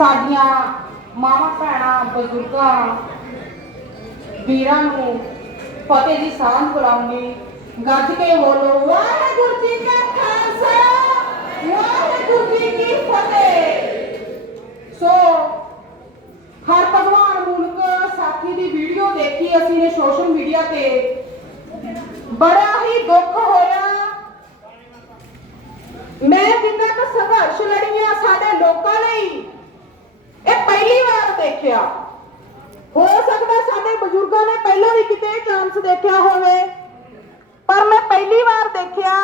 ਸਾਡੀਆਂ ਮਾਵਾਂ, ਭੈਣਾਂ, ਬਜ਼ੁਰਗਾਂ, ਵੀਰਾਂ ਨੂੰ ਫਤਿਹ ਦੀ ਸਾਂਝ ਬੁਲਾਉਂਗੀ ਗੱਜ ਕੇ ਬੋਲੋ, ਵਾਹਿਗੁਰੂ ਜੀ ਕਾ ਖਾਲਸਾ, ਵਾਹਿਗੁਰੂ ਜੀ ਕੀ ਫਤਿਹ। ਸੋ ਹਰ ਭਗਵਾਨ ਮੁਲਕ ਸਾਥੀ ਦੀ ਵੀਡੀਓ ਦੇਖੀ ਅਸੀਂ ਨੇ ਸੋਸ਼ਲ ਮੀਡੀਆ ਤੇ। ਬੜਾ ਹੀ ਦੁੱਖ ਹੋਇਆ ਮੈਂ ਜਿੰਨਾ ਕੁ ਸੰਘਰਸ਼ ਲੜੀ ਆ ਸਾਡੇ ਲੋਕਾਂ ਲਈ ਇਹ ਪਹਿਲੀ ਵਾਰ ਦੇਖਿਆ ਹੋ ਸਕਦਾ ਸਾਡੇ ਬਜ਼ੁਰਗਾਂ ਨੇ ਪਹਿਲਾਂ ਵੀ ਕਿਤੇ ਚਾਂਸ ਦੇਖਿਆ ਹੋਵੇ। ਪਰ ਮੈਂ ਪਹਿਲੀ ਵਾਰ ਦੇਖਿਆ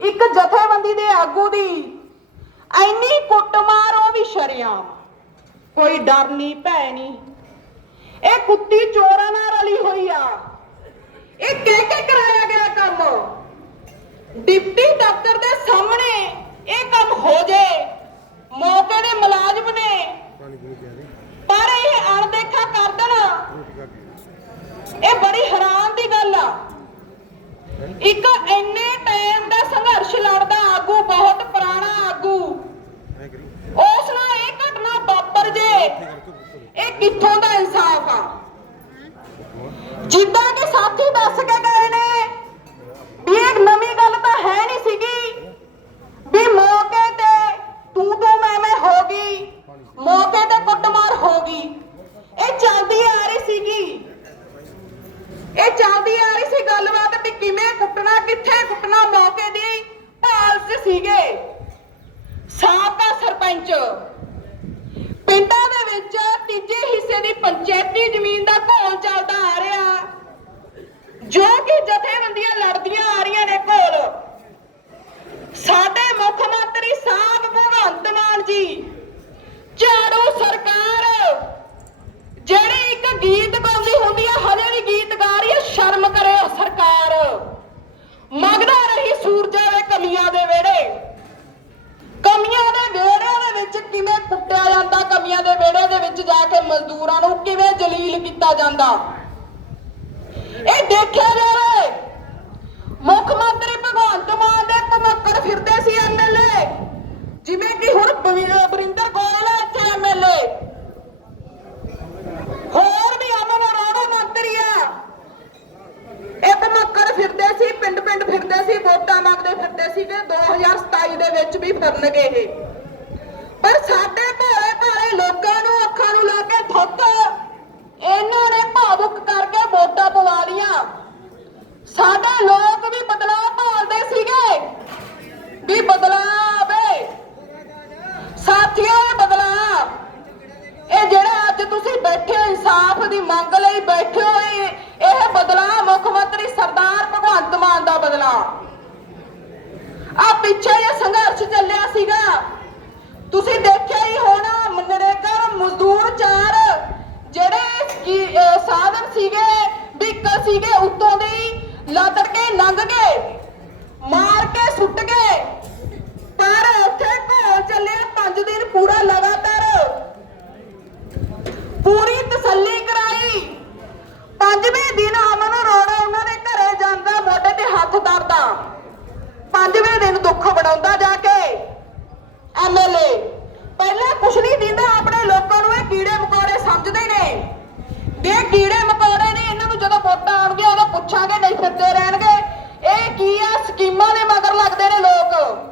ਇੱਕ ਜਥੇਬੰਦੀ ਦੇ ਆਗੂ ਦੀ ਐਨੀ ਕੁੱਟਮਾਰ, ਉਹ ਵੀ ਸ਼ਰਿਆਮ। ਕੋਈ ਡਰ ਨਹੀਂ, ਭੈ ਨਹੀਂ। ਇਹ ਕੁੱਤੀ ਚੋਰਾਂ ਨਾਲ ਰਲੀ ਹੋਈ ਆ। ਇਹ ਕਹਿ ਕੇ ਕਰਾਇਆ ਗਿਆ ਕੰਮ? ਡਿਪਟੀ ਦਫ਼ਤਰ ਦੇ ਸਾਹਮਣੇ ਇਹ ਕੰਮ ਹੋ ਜੇ ਮੌਕੇ ਦੇ ਮੁਲਾਜ਼ਮ ਨੇ ਪਾਣੀ ਪੂਣੀ ਪਿਆ ਦੇ ਪਰ ਇਹ ਅਣਦੇਖਾ ਕਰ ਦੇਣਾ ਰੋਟੀ ਖਾ ਕੇ ਇਹ ਬੜੀ ਹੈਰਾਨ ਦੀ ਗੱਲ ਆ। ਇੱਕ ਇੰਨੇ ਟਾਈਮ ਦਾ ਸੰਘਰਸ਼ ਲੜਦਾ ਆਗੂ, ਬਹੁਤ ਪੁਰਾਣਾ ਆਗੂ। ਐ ਉਸ ਨਾਲ ਇਹ ਘਟਨਾ ਵਾਪਰ ਜੇ, ਇਹ ਕਿੱਥੋਂ ਦਾ ਇਨਸਾਫ ਆ? ਜਿੱਦਾਂ ਕਿ ਸਾਥੀ ਦੱਸ ਕੇ ਗਏ ਨੇ ਵੀ ਇਹ ਨਵੀਂ ਗੱਲ ਤਾਂ ਹੈ ਨਹੀਂ ਸੀਗੀ ਵੀ ਮੌਕੇ ਤੇ ਤੂੰ ਤੂੰ ਮੈਂ ਮੈਂ ਹੋ ਗਈ ਮੌਕੇ ਤੇ ਕੁੱਟਮਾਰ ਹੋ ਗਈ ਇਹ ਚੱਲਦੀ ਆ ਰਹੀ ਸੀਗੀ ਇਹ ਚੱਲਦੀ ਆ ਰਹੀ ਸੀ ਗੱਲਬਾਤ ਵੀ ਕਿਵੇਂ ਕੁੱਟਣਾ, ਕਿੱਥੇ ਕੁੱਟਣਾ, ਮੌਕੇ ਦੀ ਭਾਲ 'ਚ ਸੀਗੇ। ਸਾਬਕਾ ਸਰਪੰਚ। ਪਿੰਡਾਂ ਦੇ ਵਿੱਚ ਤੀਜੇ ਹਿੱਸੇ ਦੀ ਪੰਚਾਇਤੀ ਜ਼ਮੀਨ ਦਾ ਘੋਲ ਚੱਲਦਾ ਆ ਰਿਹਾ। ਜੋ ਕਿ ਜਥੇਬੰਦੀਆਂ ਲੜਦੀਆਂ ਆ ਰਹੀਆਂ ਨੇ ਘੋਲ ਸਾਡੇ ਮੁੱਖ ਮੰਤਰੀ ਸਾਹਿਬ ਭਗਵੰਤ ਮਾਨ ਜੀ ਝਾੜੂ ਸਰਕਾਰ ਜਿਹੜੀ ਇੱਕ ਗੀਤ ਗਾਉਂਦੀ ਹੁੰਦੀ ਹੈ ਹਲੇ ਵੀ ਗੀਤ ਗਾ ਰਹੀ ਹੈ ਸ਼ਰਮ ਕਰੇ ਉਹ ਸਰਕਾਰ ਮੰਗਦਾ ਰਹੀ ਸੂਰਜਾਂ ਦੇ ਕਮੀਆਂ ਦੇ ਵੇੜੇ ਕਮੀਆਂ ਦੇ ਵਿਹੜੇ ਦੇ ਵਿੱਚ ਕਿਵੇਂ ਕੁੱਟਿਆ ਜਾਂਦਾ ਕਮੀਆਂ ਦੇ ਵਿਹੜੇ ਦੇ ਵਿੱਚ ਜਾ ਕੇ ਮਜ਼ਦੂਰਾਂ ਨੂੰ? ਕਿਵੇਂ ਜਲੀਲ ਕੀਤਾ ਜਾਂਦਾ? ਇਹ ਦੇਖਿਆ ਜਾਵੇ ਮੁੱਖ ਮੰਤਰੀ ਭਗਵੰਤ ਮਾਨ ਦੇ ਕਮੱਕੜ ਫਿਰਦੇ ਸੀ ਐਮਐਲਏ ਜਿਵੇਂ ਕਿ ਹੁਣ ਬਰਿੰਦਰ ਗੋਇਲ ਹੈ ਇੱਥੇ ਐਮਐਲਏ ਹੋਰ ਵੀ ਅਮਨ ਅਰੋੜਾ ਮੰਤਰੀ ਆ। ਇੱਕ ਮੱਕੜ ਫਿਰਦੇ ਸੀ ਪਿੰਡ ਪਿੰਡ ਫਿਰਦੇ ਸੀ, ਵੋਟਾਂ ਮੰਗਦੇ ਫਿਰਦੇ ਸੀ ਕਿ 2027 ਦੇ ਵਿੱਚ ਵੀ ਫਿਰਨਗੇ ਇਹ। ਪਰ ਸਾਡੇ ਭੋਲੇ ਭਾਲੇ ਲੋਕਾਂ ਨੂੰ ਅੱਖਾਂ ਨੂੰ ਲਾ ਕੇ ਥੁੱਕ। ਇਹਨਾਂ ਨੇ ਭਾਵੁਕ ਕਰਕੇ ਵੋਟਾਂ ਪਵਾ ਲੀਆਂ ਸਾਡੇ ਲੋਕ ਵੀ ਬਦਲਾਅ ਭਾਲਦੇ ਸੀਗੇ। ਵੀ ਬਦਲਾਅ ਆਵੇ। ਸਾਥੀਓ, ਇਹ ਬਦਲਾਅ। ਇਹ ਜਿਹੜਾ ਅੱਜ ਤੁਸੀਂ ਬੈਠੇ ਹੋ, ਇਨਸਾਫ ਦੀ ਮੰਗ ਲਈ ਬੈਠੇ ਹੋ, ਇਹ ਇਹ ਬਦਲਾਅ ਮੁੱਖ ਮੰਤਰੀ ਸਰਦਾਰ ਭਗਵੰਤ ਮਾਨ ਦਾ ਬਦਲਾਅ। ਆ ਪਿੱਛੇ ਇਹ ਸੰਘਰਸ਼ ਚੱਲਿਆ ਸੀਗੇ ਉੱਤੋਂ ਦੀ, ਲੱਦੜ ਕੇ ਲੰਘ ਗਏ, ਮਾਰ ਕੇ ਸੁੱਟ ਗਏ। ਪਰ ਉੱਥੇ ਘੋਲ ਚੱਲਿਆ 5 ਦਿਨ ਪੂਰਾ ਲਗਾਤਾਰ। ਪੂਰੀ ਤਸੱਲੀ ਕਰਾਈ। ਪੰਜਵੇਂ ਦਿਨ ਅਮਨ ਅਰੋੜਾ ਉਹਨਾਂ ਦੇ ਘਰੇ ਜਾਂਦਾ, ਮੋਢੇ ਤੇ ਹੱਥ ਦਰਦਾ ਪੰਜਵੇਂ ਦਿਨ ਦੁੱਖ ਬਣਾਉਂਦਾ ਜਾ ਕੇ। ਐਮਐਲਏ ਪਹਿਲਾਂ ਕੁਛ ਨਹੀਂ ਦਿੰਦਾ, ਆਪਣੇ ਲੋਕਾਂ ਨੂੰ ਇਹ ਕੀੜੇ ਮਕੌੜੇ ਸਮਝਦੇ ਨੇ। ਵੀ ਕੀੜੇ ਪੁੱਛਾਂਗੇ ਨਹੀਂ ਫਿਰਦੇ ਰਹਿਣਗੇ। ਇਹ ਕੀ ਆ? ਸਕੀਮਾਂ ਦੇ ਮਗਰ ਲੱਗਦੇ ਨੇ ਲੋਕ।